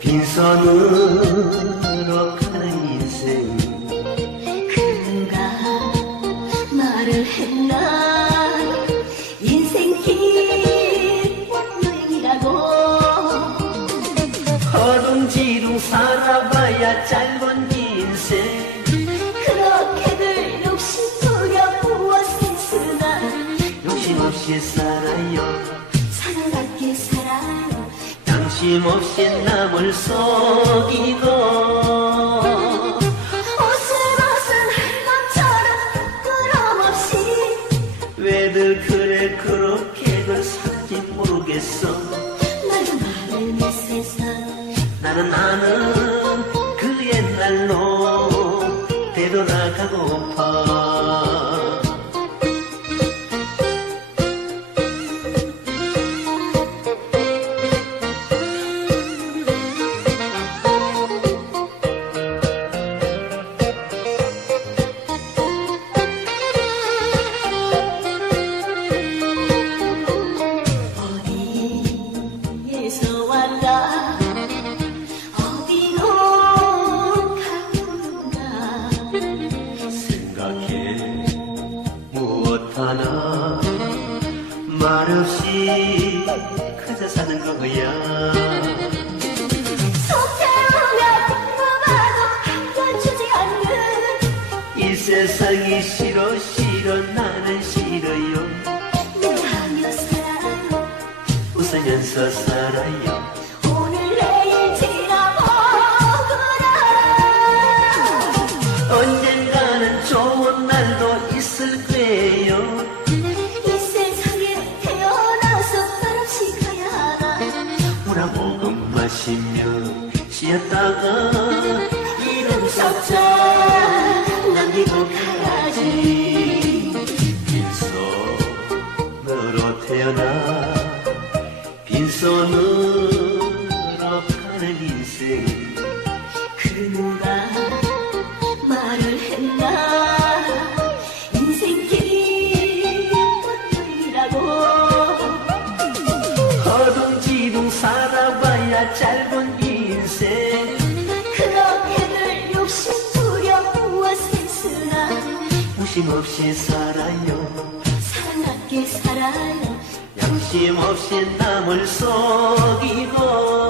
빈손으로 가는 인생 그가 말을 했나? 인생길 여행이라고. 허둥지둥 살아봐야 짧은 인생. 그렇게들 욕심 부려 보았으나 욕심 없이 살아요 심 없이 남을 속이고. 옷을 벗은 것처럼 부끄럼 없이. 왜들 그래 그렇게들 사는지 모르겠어? 나도 나를 내 세상. 나는 나는 그 옛날로 하나? 말없이 그저 사는 거야. 세상이 싫어 싫어 나는 싫어요. 노래하며 살아요 웃으면서 살아요 쉬었다가 이름 석자 남기고 가야지. 빈손으로 태어나 빈손으로 인생 그렇게들 욕심 부려 무엇했으나? 무심 없이 살아요. 사랑하게 살아요. 양심 없이 남을 속이고